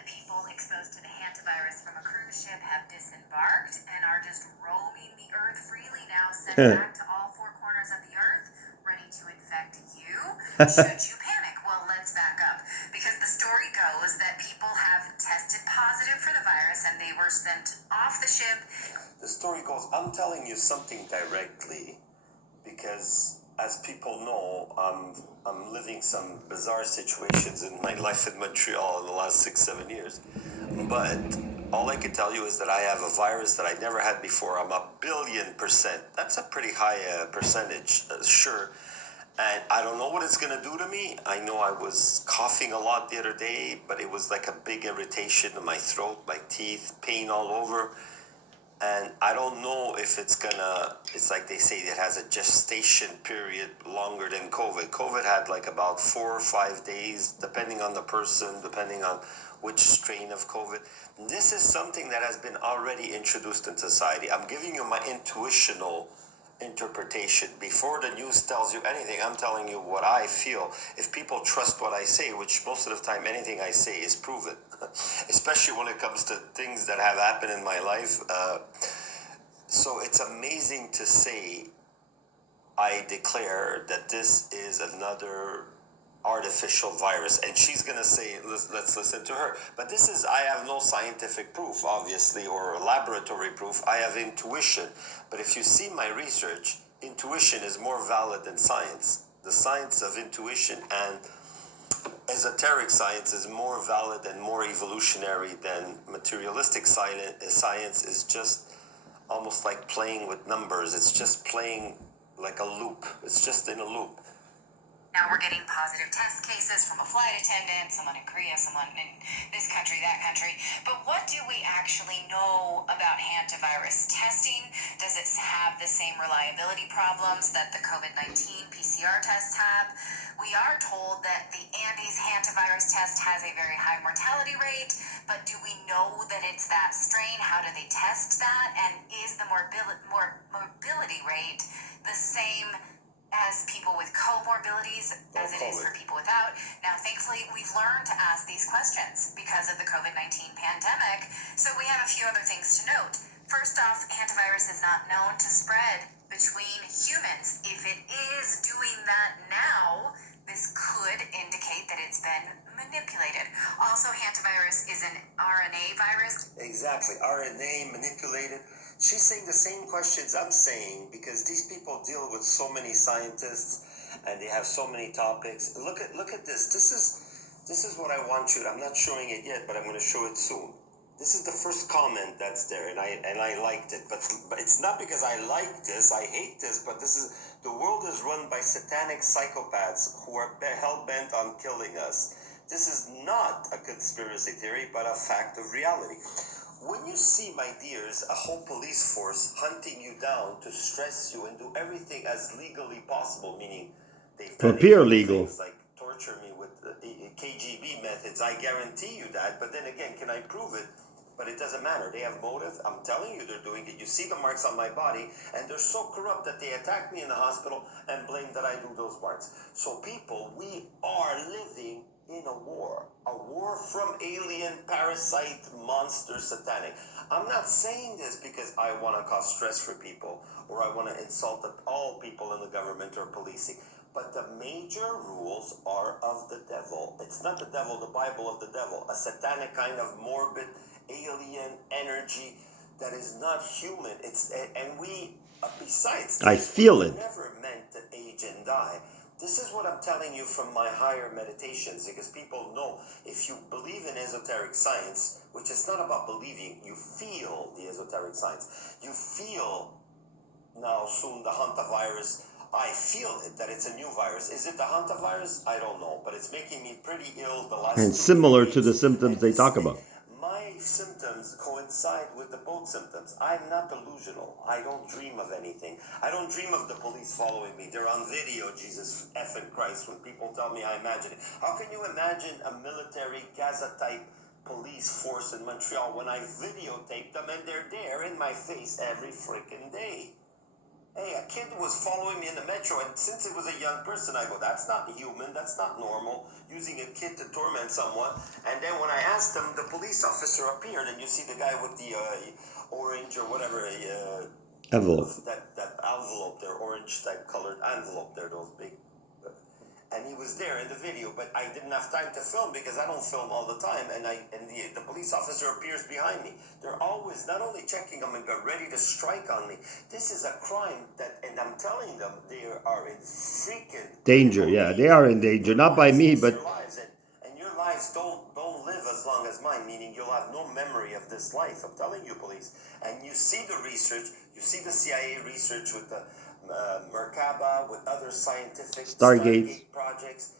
that people exposed to the hantavirus from a cruise ship have disembarked and are just roaming the earth freely now, sent back to all four corners of the earth, ready to infect you. Should you panic? Well, let's back up. Because the story goes that people have tested positive for the virus and they were sent off the ship. The story goes, I'm telling you something directly because, as people know, I'm living some bizarre situations in my life in Montreal in the last 6-7 years. But all I can tell you is that I have a virus that I never had before. I'm 1,000,000,000%. That's a pretty high percentage, sure. And I don't know what it's going to do to me. I know I was coughing a lot the other day, but it was like a big irritation in my throat, my teeth, pain all over. And I don't know if it's like they say, it has a gestation period longer than COVID. COVID had like about 4 or 5 days, depending on the person, depending on which strain of COVID. This is something that has been already introduced in society. I'm giving you my intuitional interpretation. Before the news tells you anything, I'm telling you what I feel. If people trust what I say, which most of the time anything I say is proven, especially when it comes to things that have happened in my life. So it's amazing to say, I declare that this is another artificial virus, and she's gonna say, let's listen to her. But I have no scientific proof, obviously, or laboratory proof. I have intuition. But if you see my research, intuition is more valid than science. The science of intuition and esoteric science is more valid and more evolutionary than materialistic science is just almost like playing with numbers. It's just playing like a loop. It's just in a loop. Now we're getting positive test cases from a flight attendant, someone in Korea, someone in this country, that country. But what do we actually know about hantavirus testing? Does it have the same reliability problems that the COVID-19 PCR tests have? We are told that the Andes hantavirus test has a very high mortality rate, but do we know that it's that strain? How do they test that? And is the morbidity rate the same as people with comorbidities as it is for people without? Now, thankfully, we've learned to ask these questions because of the COVID-19 pandemic, so we have a few other things to note. First off, hantavirus is not known to spread between humans. If it is doing that now, this could indicate that it's been manipulated. Also, hantavirus is an RNA virus. Exactly, RNA manipulated. She's saying the same questions I'm saying because these people deal with so many scientists and they have so many topics. Look at this. This is what I want you. I'm not showing it yet, but I'm going to show it soon. This is the first comment that's there, and I liked it. But it's not because I like this. I hate this. But the world is run by satanic psychopaths who are hell bent on killing us. This is not a conspiracy theory, but a fact of reality. When you see, my dears, a whole police force hunting you down to stress you and do everything as legally possible, meaning they've done illegal things like torture me with KGB methods, I guarantee you that. But then again, can I prove it? But it doesn't matter. They have motive. I'm telling you they're doing it. You see the marks on my body, and they're so corrupt that they attack me in the hospital and blame that I do those marks. So people, we are living in a war from alien, parasite, monster, satanic. I'm not saying this because I want to cause stress for people or I want to insult all people in the government or policing. But the major rules are of the devil. It's not the devil, the Bible of the devil, a satanic kind of morbid alien energy that is not human. Besides, I feel it. Never meant to age and die. This is what I'm telling you from my higher meditations, because people know if you believe in esoteric science, which is not about believing, you feel the esoteric science. You feel now soon the hantavirus. I feel it, that it's a new virus. Is it the hantavirus? I don't know, but it's making me pretty ill the last 2 weeks. And similar to the symptoms they talk about. My symptoms coincide with the both symptoms. I'm not delusional. I don't dream of anything. I don't dream of the police following me. They're on video, Jesus effing Christ, when people tell me I imagine it. How can you imagine a military Gaza-type police force in Montreal when I videotape them and they're there in my face every freaking day? Hey, a kid was following me in the metro, and since it was a young person, I go, that's not human, that's not normal, using a kid to torment someone. And then when I asked them, the police officer appeared, and you see the guy with the orange or whatever, Envelope. that envelope there, orange type colored envelope there, those big. And he was there in the video, but I didn't have time to film because I don't film all the time. And the police officer appears behind me. They're always not only checking them and got ready to strike on me. This is a crime that, and I'm telling them, they are in freaking Danger, yeah, they are in danger. Not by me, but your lives, and your lives don't live as long as mine. Meaning you'll have no memory of this life. I'm telling you, police. And you see the research. You see the CIA research with the Merkaba, with other scientific Stargate projects.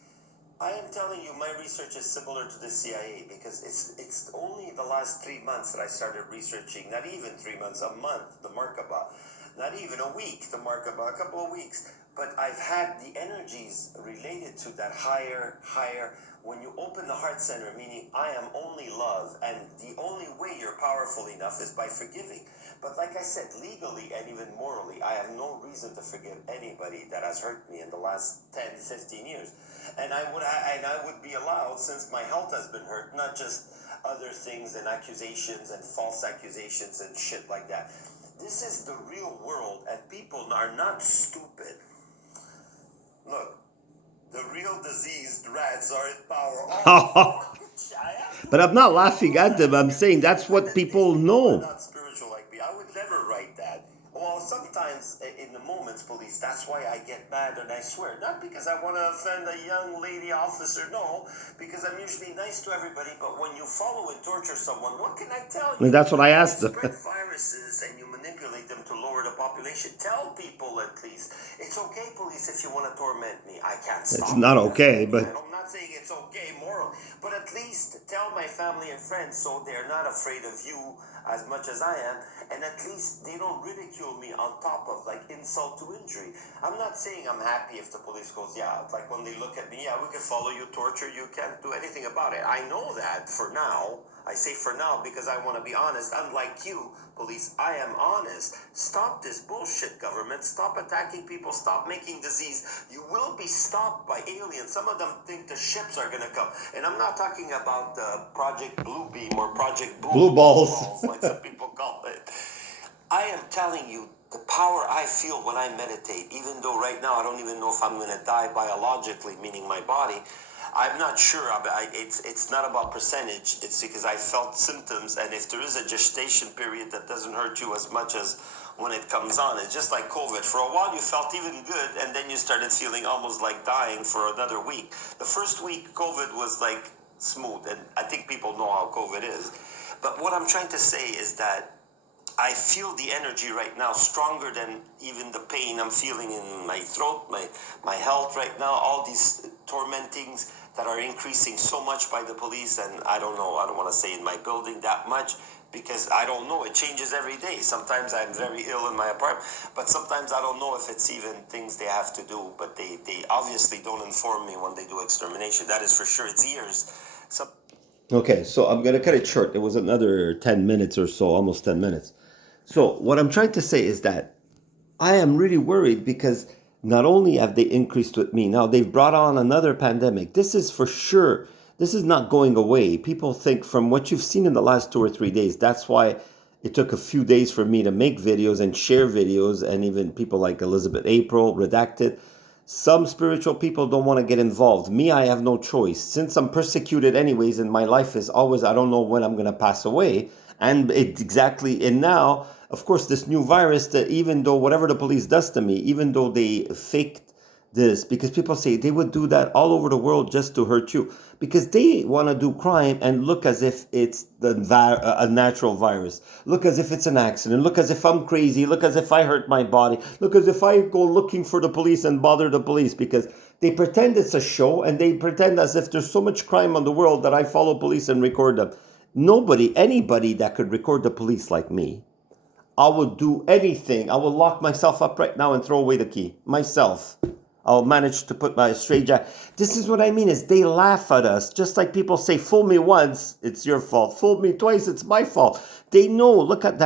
I am telling you, my research is similar to the CIA because it's only the last 3 months that I started researching. Not even 3 months, a month, the Merkaba. Not even a week, the Merkaba, a couple of weeks. But I've had the energies related to that higher. When you open the heart center, meaning I am only love, and the only way you're powerful enough is by forgiving. But like I said, legally and even morally, I have no reason to forgive anybody that has hurt me in the last 10, 15 years. And I would be allowed, since my health has been hurt, not just other things and accusations and false accusations and shit like that. This is the real world, and people are not stupid. Look, the real diseased rats are in power. but I'm not laughing at them. I'm saying that's what people know. Not spiritual like me. I would never write that. Well, sometimes in the moments, police, that's why I get mad and I swear. Not because I want to offend a young lady officer, no, because I'm usually nice to everybody, but when you follow and torture someone, what can I tell you? And that's what I asked You them. spread viruses and you manipulate them to lower the population. Tell people at least, it's okay, police, if you want to torment me. I can't stop. It's not okay, but I'm not saying it's okay morally, but at least tell my family and friends so they're not afraid of you as much as I am, and at least they don't ridicule me on top of like insult to injury. I'm not saying I'm happy if the police goes, yeah, like when they look at me, yeah, we can follow you, torture you, can't do anything about it. I know that for now. I say for now because I want to be honest. Unlike you, police, I am honest. Stop this bullshit, government. Stop attacking people. Stop making disease. You will be stopped by aliens. Some of them think the ships are going to come. And I'm not talking about Project Bluebeam or Project Blue balls. like some people call it. I am telling you, the power I feel when I meditate, even though right now I don't even know if I'm going to die biologically, meaning my body, I'm not sure. It's not about percentage. It's because I felt symptoms, and if there is a gestation period that doesn't hurt you as much as when it comes on, it's just like COVID. For a while you felt even good, and then you started feeling almost like dying for another week. The first week, COVID was like smooth, and I think people know how COVID is. But what I'm trying to say is that I feel the energy right now stronger than even the pain I'm feeling in my throat, my health right now, all these tormentings that are increasing so much by the police. And I don't know, I don't want to say in my building that much because I don't know, it changes every day. Sometimes I'm very ill in my apartment, but sometimes I don't know if it's even things they have to do, but they obviously don't inform me when they do extermination. That is for sure. It's years. Okay, so I'm going to cut it short. It was another 10 minutes or so, almost 10 minutes. So what I'm trying to say is that I am really worried because not only have they increased with me, now they've brought on another pandemic. This is for sure, this is not going away. People think from what you've seen in the last 2 or 3 days, that's why it took a few days for me to make videos and share videos, and even people like Elizabeth April, Redacted. Some spiritual people don't want to get involved. Me, I have no choice. Since I'm persecuted anyways, and my life is always, I don't know when I'm going to pass away. And now, of course, this new virus, that even though whatever the police does to me, even though they faked this, because people say they would do that all over the world just to hurt you, because they want to do crime and look as if it's a natural virus, look as if it's an accident, look as if I'm crazy, look as if I hurt my body, look as if I go looking for the police and bother the police, because they pretend it's a show and they pretend as if there's so much crime on the world that I follow police and record them. Anybody that could record the police like me, I would do anything. I will lock myself up right now and throw away the key. Myself. I'll manage to put my straight jacket. This is what I mean, is they laugh at us. Just like people say, fool me once, it's your fault. Fool me twice, it's my fault. They know, look at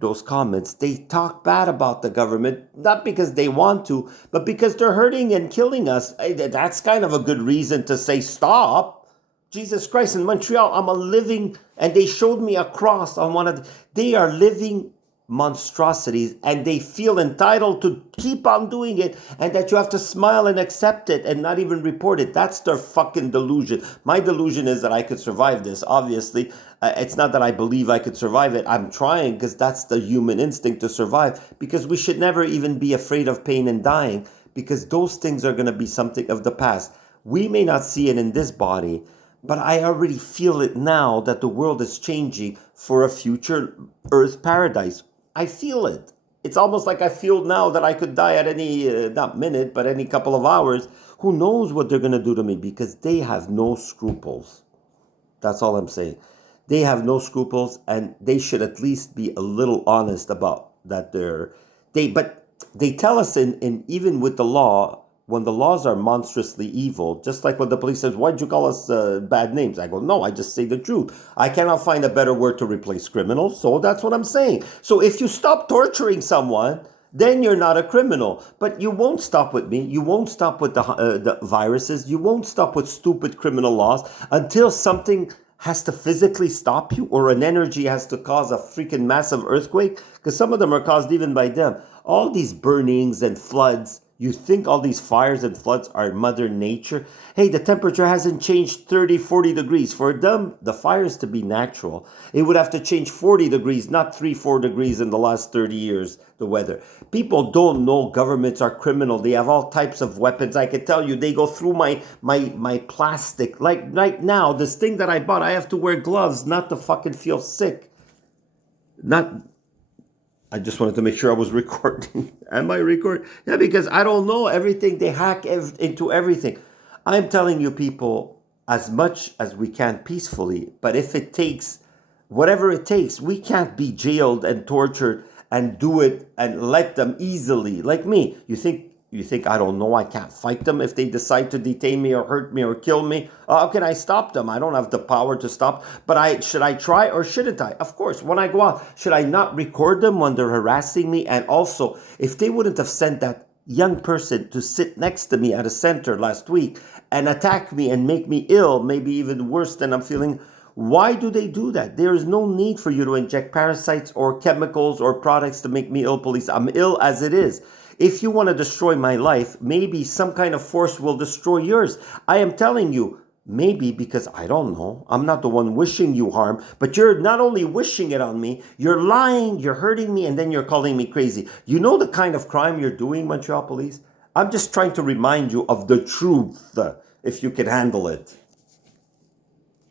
those comments. They talk bad about the government, not because they want to, but because they're hurting and killing us. That's kind of a good reason to say stop. Jesus Christ, in Montreal, I'm a living, and they showed me a cross on one of they are living monstrosities, and they feel entitled to keep on doing it, and that you have to smile and accept it and not even report it. That's their fucking delusion. My delusion is that I could survive this, obviously. It's not that I believe I could survive it. I'm trying, because that's the human instinct to survive, because we should never even be afraid of pain and dying, because those things are going to be something of the past. We may not see it in this body, but I already feel it now that the world is changing for a future earth paradise. I feel it. It's almost like I feel now that I could die at any, not minute, but any couple of hours. Who knows what they're going to do to me, because they have no scruples. That's all I'm saying. They have no scruples, and they should at least be a little honest about that. But they tell us in even with the law, when the laws are monstrously evil, just like when the police says, why'd you call us bad names? I go, no, I just say the truth. I cannot find a better word to replace criminal, so that's what I'm saying. So if you stop torturing someone, then you're not a criminal. But you won't stop with me. You won't stop with the viruses. You won't stop with stupid criminal laws until something has to physically stop you, or an energy has to cause a freaking massive earthquake, because some of them are caused even by them. All these burnings and floods, you think all these fires and floods are Mother Nature? Hey, the temperature hasn't changed 30, 40 degrees. For them, the fires to be natural, it would have to change 40 degrees, not 3, 4 degrees in the last 30 years, the weather. People don't know governments are criminal. They have all types of weapons. I can tell you, they go through my plastic. Like right now, this thing that I bought, I have to wear gloves not to fucking feel sick. I just wanted to make sure I was recording. Am I recording? Yeah, because I don't know everything. They hack into everything. I'm telling you, people, as much as we can peacefully, but if it takes whatever it takes, we can't be jailed and tortured and do it and let them easily. Like me, you think I don't know, I can't fight them if they decide to detain me or hurt me or kill me? How can I stop them? I don't have the power to stop. But should I try or shouldn't I? Of course, when I go out, should I not record them when they're harassing me? And also, if they wouldn't have sent that young person to sit next to me at a center last week and attack me and make me ill, maybe even worse than I'm feeling, why do they do that? There is no need for you to inject parasites or chemicals or products to make me ill, police. I'm ill as it is. If you want to destroy my life, maybe some kind of force will destroy yours. I am telling you, maybe, because I don't know. I'm not the one wishing you harm, but you're not only wishing it on me, you're lying, you're hurting me, and then you're calling me crazy. You know the kind of crime you're doing, Montreal Police? I'm just trying to remind you of the truth, if you can handle it.